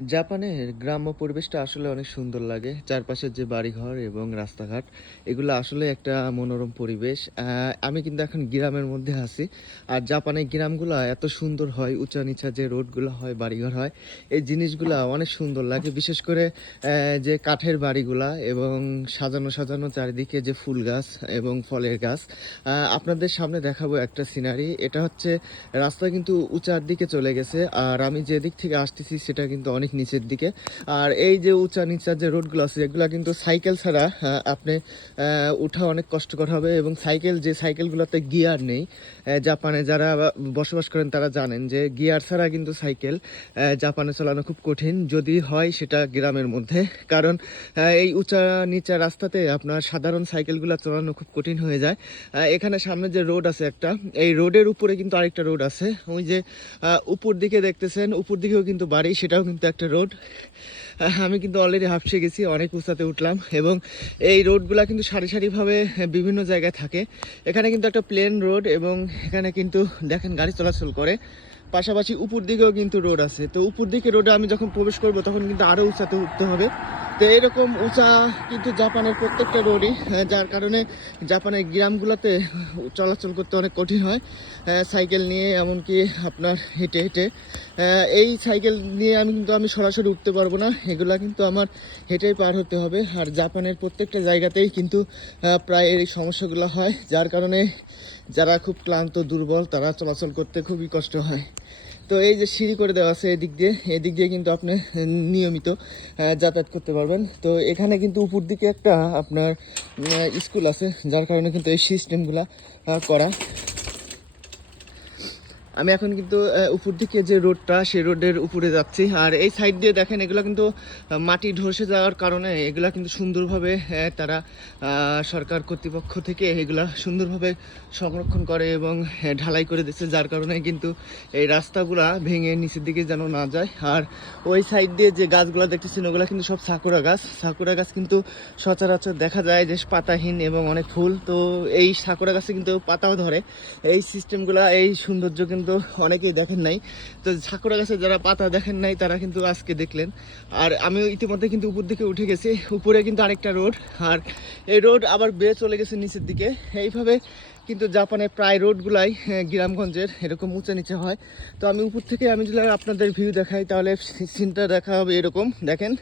জাপানের গ্রাম্য পরিবেশটা আসলে অনেক সুন্দর লাগে। চারপাশের যে বাড়িঘর এবং রাস্তাঘাট, এগুলো আসলে একটা মনোরম পরিবেশ। আমি কিন্তু এখন গ্রামের মধ্যে আছি। আর জাপানের গ্রামগুলা এত সুন্দর হয়, উঁচা-নিচা যে রোডগুলা হয়, বাড়িঘর হয়, এই জিনিসগুলা অনেক সুন্দর লাগে। বিশেষ করে যে কাঠের বাড়িগুলা এবং সাজানো চারিদিকে যে ফুল গাছ এবং ফলের গাছ। আপনাদের সামনে দেখাবো একটা সিনারি। এটা হচ্ছে রাস্তা কিন্তু উঁচার দিকে চলে গেছে। আর আমি যেদিক থেকে আসতেছি সেটা কিন্তু অনেক নিচের দিকে। আর এই যে উঁচা নিচা যে রোডগুলো আছে এগুলা কিন্তু সাইকেল ছাড়া আপনি উঠা অনেক কষ্টকর হবে। এবং যে সাইকেলগুলোতে গিয়ার নেই, জাপানে যারা বসবাস করেন তারা জানেন যে গিয়ার ছাড়া কিন্তু সাইকেল জাপানে চালানো খুব কঠিন, যদি হয় সেটা গ্রামের মধ্যে। কারণ এই উঁচা নিচা রাস্তাতে আপনার সাধারণ সাইকেলগুলো চালানো খুব কঠিন হয়ে যায়। এখানে সামনে যে রোড আছে একটা, এই রোডের উপরে কিন্তু আরেকটা রোড আছে। ওই যে উপর দিকে দেখতেছেন, উপর দিকেও কিন্তু বাড়ি, সেটাও কিন্তু একটা রোড। আমি কিন্তু অলরেডি হাঁপসে গেছি, অনেক উঁচাতে উঠলাম। এবং এই রোডগুলা কিন্তু সারিভাবে বিভিন্ন জায়গায় থাকে। এখানে কিন্তু একটা প্লেন রোড এবং এখানে কিন্তু দেখেন গাড়ি চলাচল করে। পাশাপাশি উপর দিকেও কিন্তু রোড আছে। তো উপর দিকে রোডে আমি যখন প্রবেশ করব তখন কিন্তু আরও উঁচাতে উঠতে হবে। তো এরকম উঁচা কিন্তু জাপানের প্রত্যেকটা রোডই, যার কারণে জাপানের গ্রামগুলোতে চলাচল করতে অনেক কঠিন হয় সাইকেল নিয়ে, এমনকি আপনার হেঁটে। এই সাইকেল নিয়ে আমি সরাসরি উঠতে পারবো না, এগুলা কিন্তু আমার হেঁটেই পার হতে হবে। আর জাপানের প্রত্যেকটা জায়গাতেই কিন্তু প্রায় এই সমস্যাগুলো হয়, যার কারণে যারা খুব ক্লান্ত দুর্বল তারা চলাচল করতে খুবই কষ্ট হয়। তো এই যে সিঁড়ি করে দেওয়া আছে এদিক দিয়ে কিন্তু আপনি নিয়মিত যাতায়াত করতে পারবেন। তো এখানে কিন্তু উপর দিকে একটা আপনার স্কুল আছে, যার কারণে কিন্তু এই সিস্টেমগুলা করা। আমি এখন কিন্তু উপর দিকে যে রোডটা, সেই রোডের উপরে যাচ্ছি। আর এই সাইড দিয়ে দেখেন এগুলো কিন্তু মাটি ধসে যাওয়ার কারণে এগুলা কিন্তু সুন্দরভাবে তারা সরকার কর্তৃপক্ষ থেকে এগুলা সুন্দরভাবে সংরক্ষণ করে এবং ঢালাই করে দিচ্ছে, যার কারণে কিন্তু এই রাস্তাগুলা ভেঙে নিচের দিকে যেন না যায়। আর ওই সাইড দিয়ে যে গাছগুলো দেখতেছেন ওগুলো কিন্তু সব সাকুরা গাছ কিন্তু সচরাচর দেখা যায় যে পাতাহীন এবং অনেক ফুল। তো এই সাকুরা গাছে কিন্তু পাতাও ধরে। এই সিস্টেমগুলা, এই সৌন্দর্য কিন্তু অনেকেই দেখেন নাই। তো সাকুরা গাছে যারা পাতা দেখেন নাই তারা কিন্তু আজকে দেখলেন। আর আমিও ইতিমধ্যে কিন্তু উপর দিকে উঠে গেছি। উপরে কিন্তু আরেকটা রোড, আর এই রোড আবার বেয়ে চলে গেছে নিচের দিকে। এইভাবে কিন্তু জাপানের প্রায় রোডগুলাই গ্রামগঞ্জের এরকম উঁচা নিচে হয়। তো আমি উপর থেকে আমি যদি আপনাদের ভিউ দেখাই তাহলে সিনটা দেখা হবে এরকম, দেখেন।